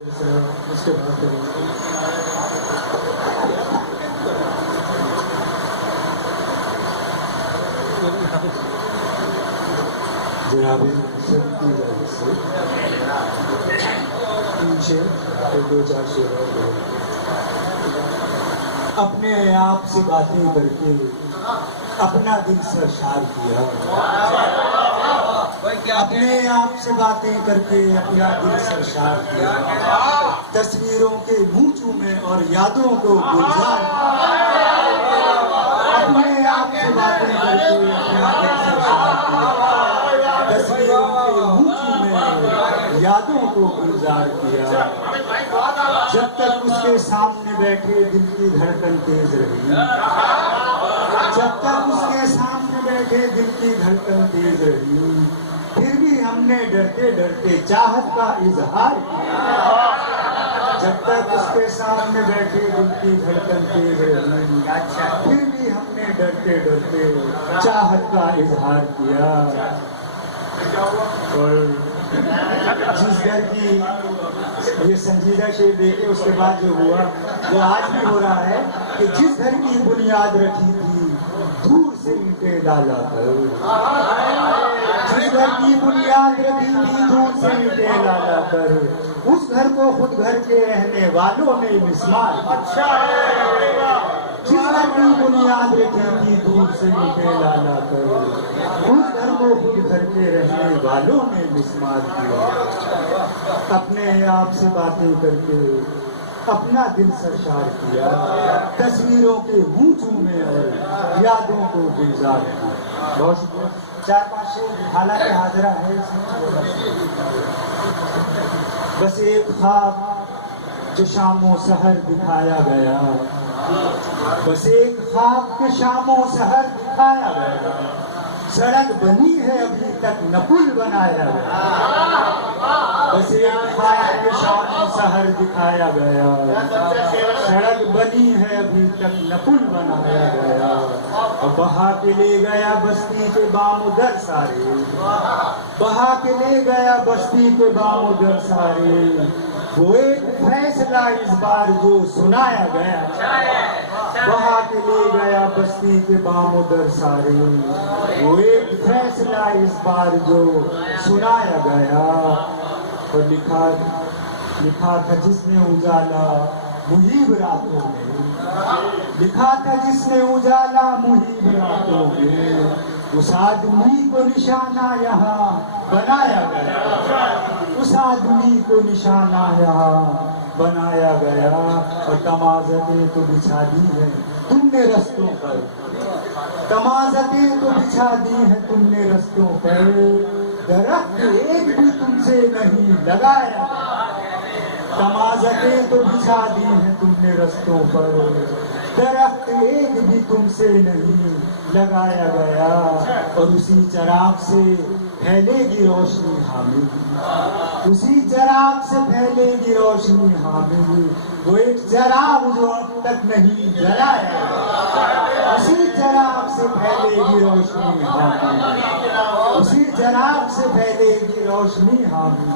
اس کے بعد جناب سب کی وجہ سے پیچھے دو چار شعر اور اپنے آپ سے باتیں کر کے اپنا دل سرشار کیا، اپنے آپ سے باتیں کر کے اپنا دل سرشار کیا، تصویروں کے منہ چومے اور یادوں کو گلزار، اپنے آپ سے باتیں کر کے اپنا دل سرشار کیا، تصویروں کے منہ چومے یادوں کو گلزار کیا، جب تک اس کے سامنے بیٹھے دل کی دھڑکن تیز رہی، جب تک اس کے سامنے بیٹھے دل کی دھڑکن تیز رہی، پھر بھی ہم نے ڈرتے ڈرتے چاہت کا اظہار کیا، جب تک اس کے سامنے بیٹھے دل کی دھڑکن تیز رہی، پھر بھی ہم نے ڈرتے ڈرتے چاہت کا اظہار کیا۔ اور جس گھر کی یہ سنجیدہ شعر دیکھے اس کے بعد جو ہوا وہ آج بھی ہو رہا ہے کہ جس گھر کی بنیاد رکھی تھی دور سے اینٹیں ڈالا کر، جس گھر کی بنیاد رکھی تھی دور سے اینٹیں ڈالا کر، اس گھر کو خود گھر کے رہنے والوں نے مسمار، جس گھر کی بنیاد رکھی تھی دور سے اینٹیں ڈالا کر، اس گھر کو خود گھر کے رہنے والوں نے مسمار کیا، اپنے آپ سے باتیں کر کے اپنا دل سرشار کیا، تصویروں کے منہ چومے اور یادوں کو گلزار کیا۔ بہت شکریہ۔ چار پانچ شعر حالانکہ حاضرہ ہے اس میں۔ بس ایک خواب جو شام و سحر دکھایا گیا، بس ایک خواب کے شام و سحر دکھایا گیا، سڑک بنی ہے ابھی تک نہ پل بنایا گیا، بس ایک خواب کے شام و سحر دکھایا گیا، سڑک بنی ہے ابھی تک نہ پل بنایا گیا، اور بہا کے لے گیا بستی کے بام و در سارے، بہا کے لے گیا بستی کے بام و در سارے، وہ ایک فیصلہ اس بار جو سنایا گیا، بہا کے لے گیا بستی کے بام و در سارے، وہ ایک فیصلہ اس بار جو سنایا گیا، اور لکھا تھا جس نے اجالا مہیب راتوں میں، لکھا تھا جس نے اجالا مہیب راتوں میں، اس آدمی کو نشانہ یہاں بنایا گیا، اس آدمی کو نشانہ یہاں بنایا گیا، اور تمازتیں تو بچھا دی ہیں تم نے رستوں پر، تمازتیں تو بچھا دی ہیں تم نے رستوں پر، درخت ایک بھی تم سے نہیں لگایا، تمازتیں تو بچھا دی ہیں تم نے رستوں پر، درخت ایک بھی تم سے نہیں لگایا گیا، اور اسی چراغ سے پھیلے گی روشنی حامد، اسی چراغ سے پھیلے گی روشنی حامد، وہ ایک چراغ جو اب تک نہیں جلایا، اسی چراغ سے پھیلے گی روشنی حامد، اسی چراغ سے پھیلے گی روشنی حامد،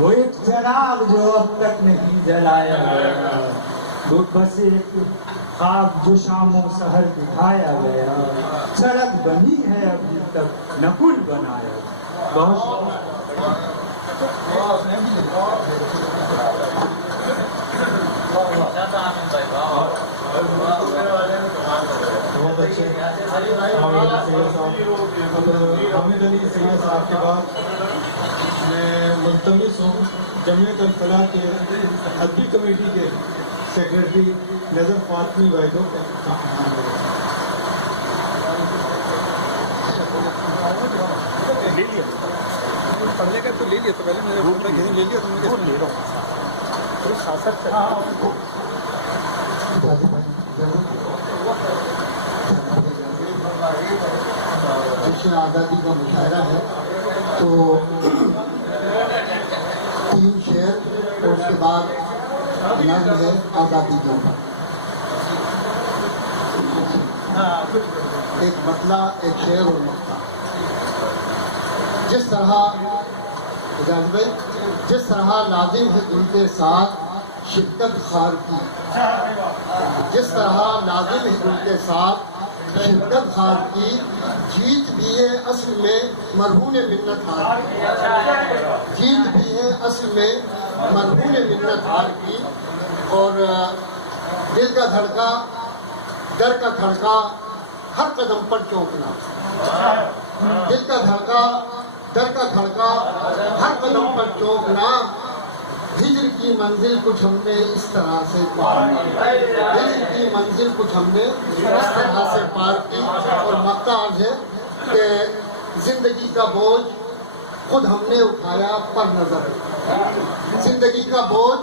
وہ ایک چراغ جو اب تک نہیں جلایا گیا، بس ایک خواب جو شام و سحر دکھایا گیا، سڑک بنی ہے ابھی تک نہ پل بنایا۔ بہت اچھے حامد علی سید صاحب کے بعد میں ملتمس ہوں جمعیت الفلاح کے ادبی کمیٹی کے سیکرٹری نظر فاطمی وحیدو، پڑھنے کا تو لے لیا، تو پہلے میں نے لے لیا، تو میں لے رہا ہوں خاصا جشن آزادی کا مشاعرہ ہے، تو 3 شعر اور اس کے بعد نظم ہے آزادی کے اوپر، ایک مطلع، ایک شعر اور مطلع۔ جس طرح اجازت بھائی جس طرح لازم ہے گل کے ساتھ شدت خار کی، جس طرح لازم ہے گل کے ساتھ شدت خار کی، جیت بھی ہے اصل میں مرہون منت ہار کی، جیت بھی ہے اصل میں مرہون منت ہار کی۔ اور دل کا دھڑکا در کا دھڑکا ہر قدم پر چونکنا، دل کا دھڑکا در کا دھڑکا ہر قدم پر چونکنا، ہجر کی منزل کچھ ہم نے اس طرح سے پار کی، ہجر کی منزل کچھ ہم نے اس طرح سے پار کی۔ اور مقصد ہے کہ زندگی کا بوجھ خود ہم نے اٹھایا پر نظر، زندگی کا بوجھ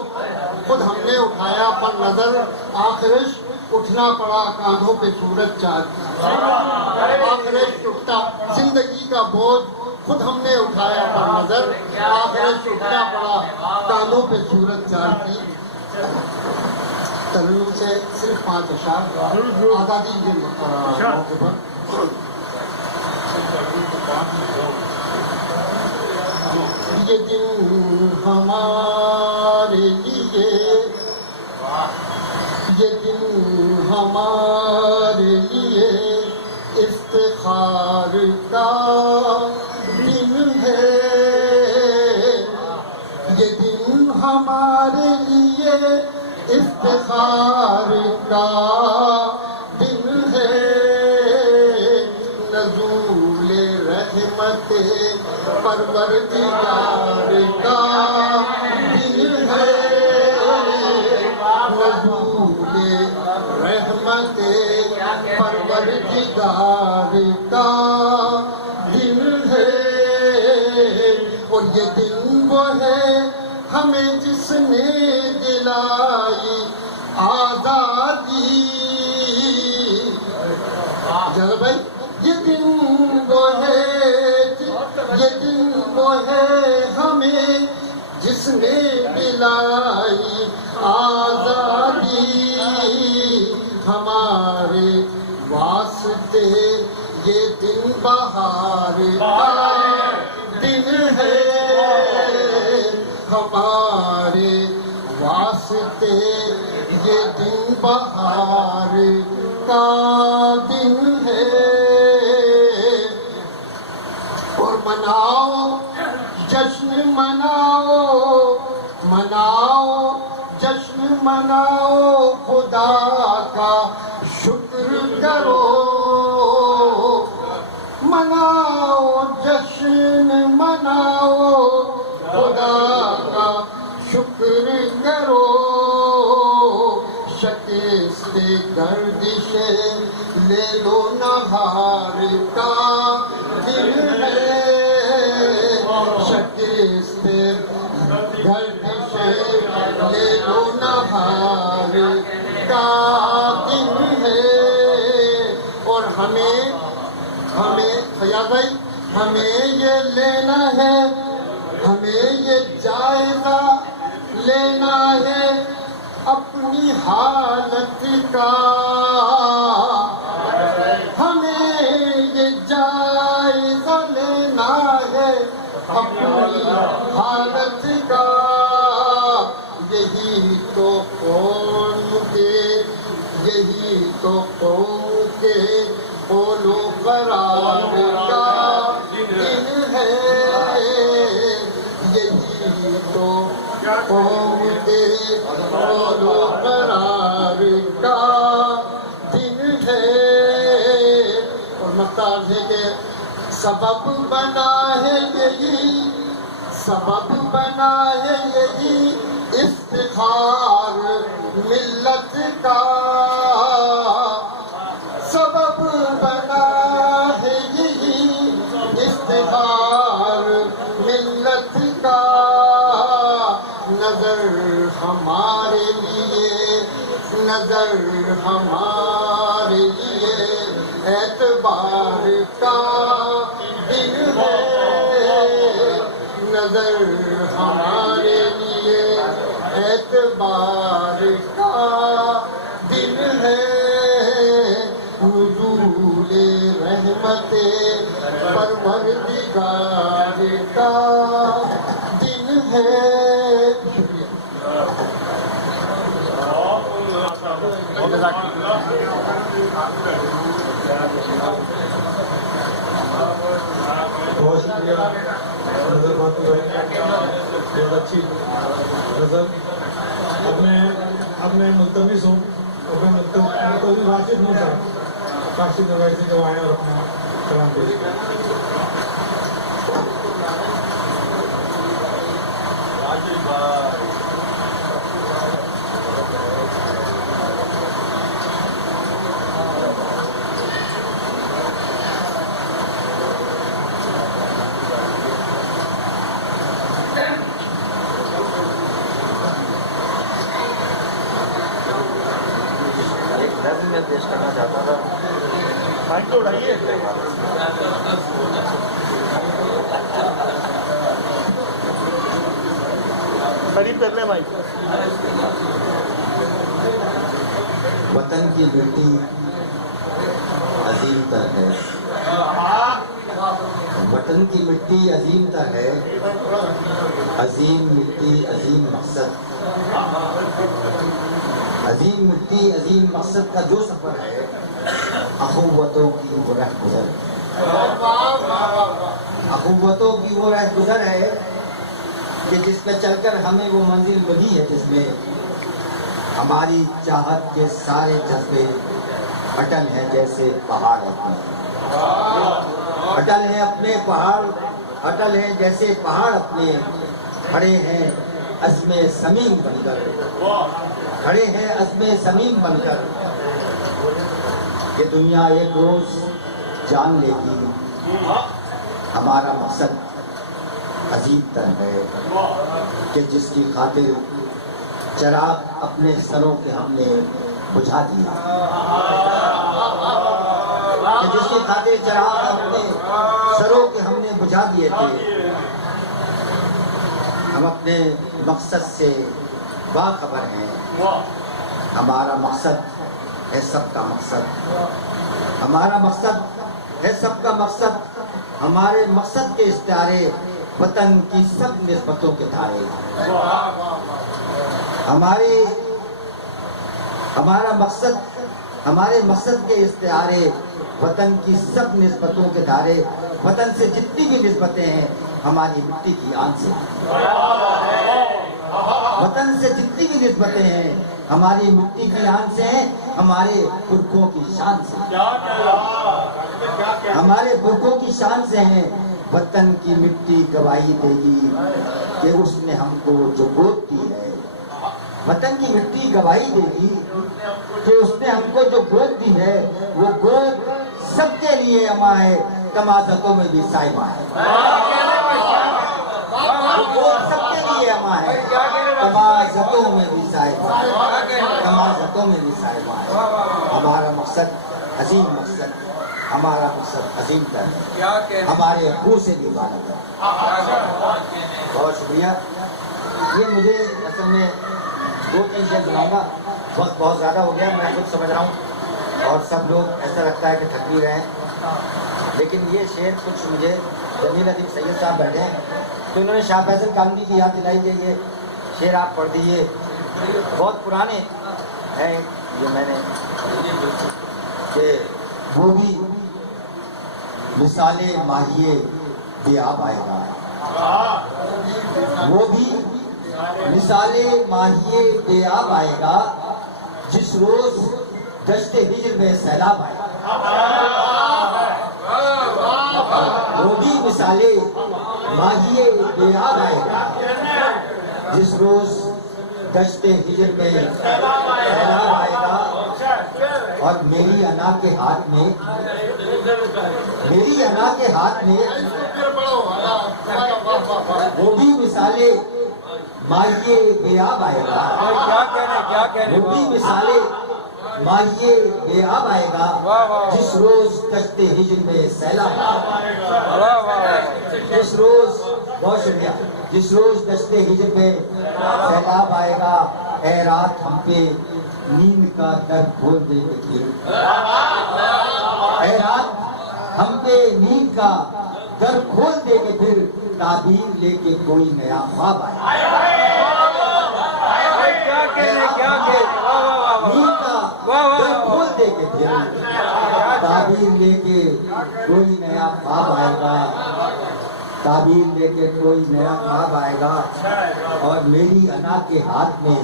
خود ہم نے اٹھایا پر نظر، آخرش اٹھنا پڑا کاندھوں پہ سورج چاند کی، آخرش اٹھتا زندگی کا بوجھ خود ہم نے اٹھایا پر نظر، آخرش اٹھنا پڑا کاندھوں پہ سورج چاند کی۔ ترنم سے صرف 5 اشعار آزادی کے موقع پر۔ یہ دن ہمارے لیے، یہ دن ہمارے لیے افتخار کا دن ہے، یہ دن ہمارے لیے افتخار کا دن ہے، نزول رحمت پروردگار کا دن ہے، نزول رحمت پروردگار کا دن ہے۔ اور یہ دن وہ ہے ہمیں جس نے دلائی آزادی، جلال بھائی یہ دن وہ ہے، یہ دن وہ ہے ہمیں جس نے دلائی آزادی، ہمارے واسطے یہ دن بہار کا دن ہے، ہمارے واسطے یہ دن بہار کا دن ہے۔ اور مناؤ جشن مناؤ، مناؤ جشن مناؤ، خدا کا شکر کرو، مناؤ جشن مناؤ، خدا کا شکر کرو، شکست گردش لے لو نہار کا دن ہے، شکست گردش لے لو نہار کا دن ہے۔ اور ہمیں فیاض بھائی ہمیں یہ لینا ہے، ہمیں یہ جائزہ لینا ہے اپنی حالت کا، ہمیں یہ جائزہ لینا ہے اپنی حالت کا، یہی تو قوم کے، یہی تو قوم کے قول و قرار کا دن ہے، یہی تو قوم کے قول و قرار کا دن ہے۔ اور مقصد ہے کہ سبب بنا ہے یہی، سبب بنا ہے یہی افتخار ملت کا، سبب بنا ہے یہی افتخار ملت کا، نظر ہمارے لیے، نظر ہمارے لیے اعتبار کا دن ہے، نظر ہمارے لیے اعتبار کا دن ہے، نزول رحمت پروردگار کا شکریہ. بہت شکریہ نظر باتو بھائی، بہت اچھی غزل. اب میں ملتمس ہوں اور میں ملتمس واقف ہوں تھا کاشف اویسی جو آئے اور اپنا کلام پیش کریں. میں پیش کرنا چاہتا تھا. قریب کر لیں بھائی. وطن کی مٹی عظیم تر ہے، وطن کی مٹی عظیم تر ہے، عظیم مٹی عظیم مقصد، عظیم مٹی عظیم مقصد کا جو سفر ہے اخوتوں کی وہ رہ گزر، اخوتوں کی وہ رہ گزر ہے کہ جس پہ چل کر ہمیں وہ منزل ملی ہے جس میں ہماری چاہت کے سارے جذبے اٹل ہیں جیسے پہاڑ اپنے، اٹل ہیں اپنے پہاڑ، اٹل ہیں جیسے پہاڑ اپنے، کھڑے ہیں عزم صمیم بن کر، کھڑے ہیں عزم صمیم بن کر کہ دنیا ایک روز جان لے گی ہمارا مقصد عظیم تر ہے کہ جس کی خاطر چراغ اپنے سروں کے ہم نے بجھا دیا، کہ جس کی خاطر چراغ اپنے سروں کے ہم نے بجھا دیے تھے. ہم اپنے مقصد سے باخبر ہیں، ہمارا مقصد ہے سب کا مقصد، ہمارا مقصد ہے سب کا مقصد، ہمارے مقصد کے استعارے وطن کی سب نسبتوں کے دھارے، ہمارے مقصد کے استعارے وطن کی سب نسبتوں کے دھارے، وطن سے جتنی بھی نسبتیں ہیں ہماری مٹی کی آن سے، وطن سے جتنی بھی نسبتیں ہیں ہماری مٹی کی آن سے ہیں، ہمارے پرکھوں کی شان سے، ہمارے پرکھوں کی شان سے ہیں. وطن کی مٹی گواہی دے گی کہ اس نے ہم کو جو گود دی ہے، وطن کی مٹی گواہی دے گی کہ اس نے ہم کو جو گود دی ہے وہ گود سب کے لیے اما ہے، تمازتوں میں بھی صائبہ ہے، وہ گود سب کے لیے اما ہے، تمازتوں میں بھی صائبہ ہے، تمازتوں میں بھی صائبہ ہے. ہمارا مقصد عظیم مقصد، ہمارا مقصد عظیم تر ہے، ہمارے ابو سے بھی بالغ ہے. بہت شکریہ. یہ مجھے اصل میں 2-3 شعر سناؤں گا، وقت بہت زیادہ ہو گیا، میں خود سمجھ رہا ہوں اور سب لوگ ایسا لگتا ہے کہ تھک بھی رہے ہیں، لیکن یہ شعر کچھ مجھے جمیل ادیب سید صاحب بیٹھے ہیں تو انہوں نے شاہ فیصل کاملی کی یاد دلائی کہ یہ شعر آپ پڑھ دیجیے، بہت پرانے ہیں یہ. میں نے کہ وہ بھی مثال ماہیے بے آب آئے گا، وہ بھی مثال ماہیے بے آب آئے گا جس روز دشت ہجر میں سیلاب آئے گا، وہ بھی مثال ماہیے بے آب آئے گا جس روز دشت ہجر میں سیلاب آئے گا. اور میری انا کے ہاتھ میں، میری انا کے ہاتھ میں وہ بھی مثال ماہیے بے آب آئے گا، وہ بھی مثال ماہیے بے آب آئے گا جس روز کشت ہجر میں سیلاب آئے گا، جس روز، بہت شکریہ، جس روز کشت ہجر میں سیلاب آئے گا. اے رات ہم پہ نیند کا در کھول دے کے پھر، اے رات ہم پہ نیند کا در کھول دے کے پھر تعبیر لے کے کوئی نیا خواب آئے نیند کا در کھول دے کے پھر تعبیر لے کے کوئی نیا خواب آئے گا تعبیر لے کے کوئی نیا خواب آئے گا اور میری انا کے ہاتھ میں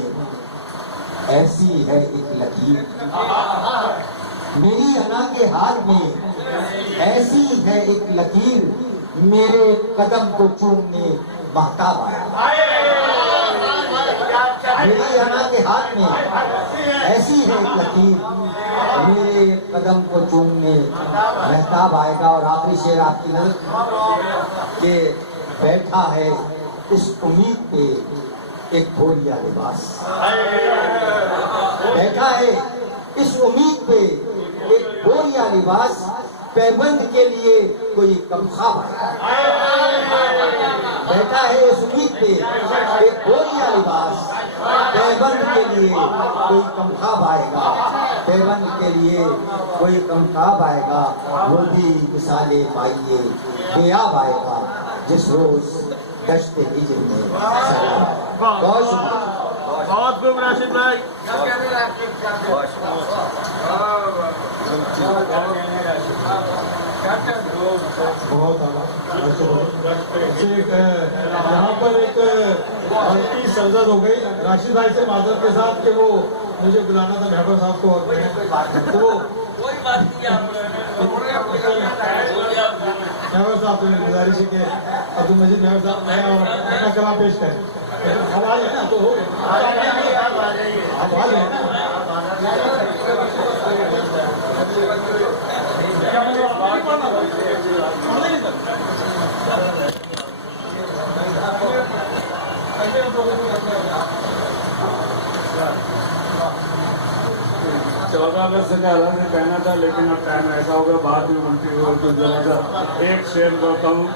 ایسی ہے ایک لکیر میری انا کے ہاتھ میں ایسی ہے ایک لکیر میرے قدم کو چومنے مہتاب آیا میری انا کے ہاتھ میں ایسی ہے ایک لکیر میرے قدم کو چومنے مہتاب آئے گا اور آخری شعر آپ کی نظر کہ بیٹھا ہے اس امید پہ ایک گھوڑیا لباس بیٹھا ہے اس امید پہ ایک گھوڑیا لباس پیبند کے لیے کوئی کم خواب بیٹھا ہے اس امید پہ ایک گھوڑیا لباس پیبند کے لیے کوئی کم خواب آئے گا پیبند کے لیے کوئی کم خواب آئے گا وہ بھی مثالیں پائیے بیاب آئے گا جس روز دشت ہجر میں بہت شکریہ بہت خوب راشد بھائی بہت یہاں پر ایک غلطی سرزد ہو گئی راشد بھائی سے معذرت کے ساتھ کہ وہ مجھے بلانا تھا محبت صاحب کو تو وہ محبت صاحب سے گزارش ہے کہ عبد المجید محبت صاحب آئے اور اپنا کلام پیش کریں اب آ جائیں نا تو اب آ جائیں چودہ اگست سے زیادہ سے کہنا تھا لیکن اب ٹائم ایسا ہوگا بعد میں منتی ہو تو ذرا سا ایک شعر کرتا ہوں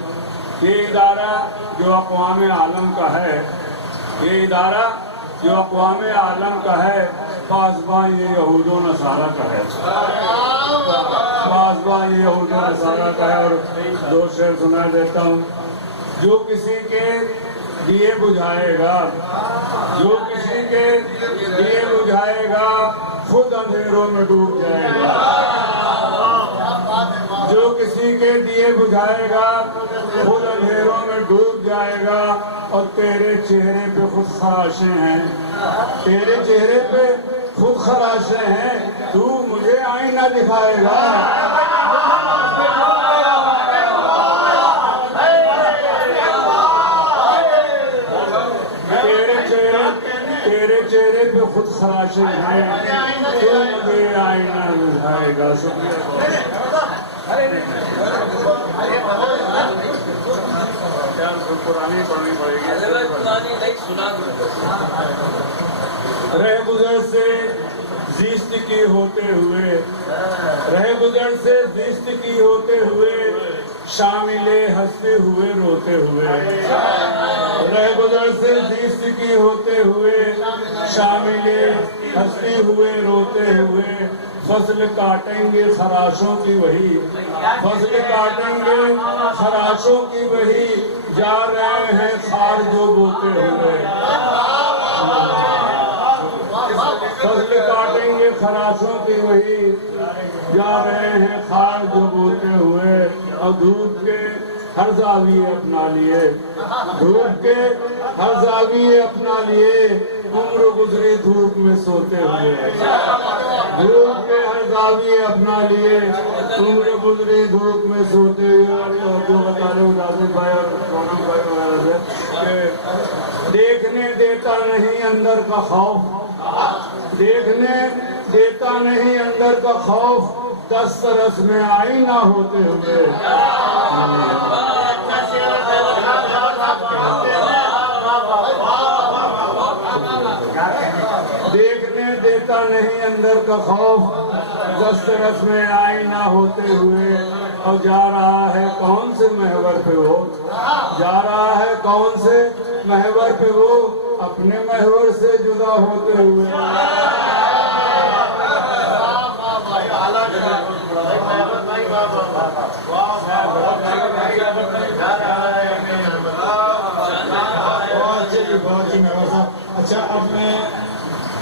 یہ ادارہ جو اقوام عالم کا ہے یہ ادارہ جو اقوام عالم کا ہے پاسباں یہ یہود و نصارہ کا ہے پاسباں یہ یہود و نصارہ کا ہے اور دو شعر سنا دیتا ہوں جو کسی کے دیے بجھائے گا جو کسی کے دیے بجھائے گا خود اندھیروں میں ڈوب جائے گا جو کسی کے دیے بجھائے گا خود اندھیروں میں ڈوب جائے گا اور تیرے چہرے پہ خود خراشیں ہیں تیرے چہرے پہ خود خراشیں ہیں تو مجھے آئینہ دکھائے گا تیرے چہرے پہ خود خراشیں ہیں تو مجھے آئینہ دکھائے گا پرانی پڑھنی پڑے گی رہ گزر سے زیست کی ہوتے ہوئے رہ گزر سے زیست کی ہوتے ہوئے شامل ہنستے ہوئے روتے ہوئے رہ گزر سے زیست کی ہوتے ہوئے شامل ہنستے ہوئے روتے ہوئے فصل کاٹیں گے خراشوں کی وہی فصل کاٹیں گے خراشوں کی وہی جا رہے ہیں خار جو بوتے ہوئے فصل کاٹیں گے خراشوں کی وہی جا رہے ہیں خار جو بوتے ہوئے اور دھوپ کے ہر زاویے اپنا لیے دھوپ کے ہر زاویے اپنا لیے عمر گزری دھوپ میں سوتے ہوئے دھوپ کے ہر زاویے اپنا لیے عمر گزری دھوپ میں سوتے ہوئے اور جو بتا رہے ہو راشد بھائی اور سونم بھائی وغیرہ سے کہ دیکھنے دیتا نہیں اندر کا خوف دیکھنے دیتا نہیں اندر کا خوف دسترس میں آئینہ ہوتے ہوئے دیکھنے دیتا نہیں اندر کا خوف دسترس میں آئینہ ہوتے ہوئے اور جا رہا ہے کون سے محور پہ وہ جا رہا ہے کون سے محور پہ وہ اپنے محور سے جدا ہوتے ہوئے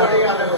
بڑی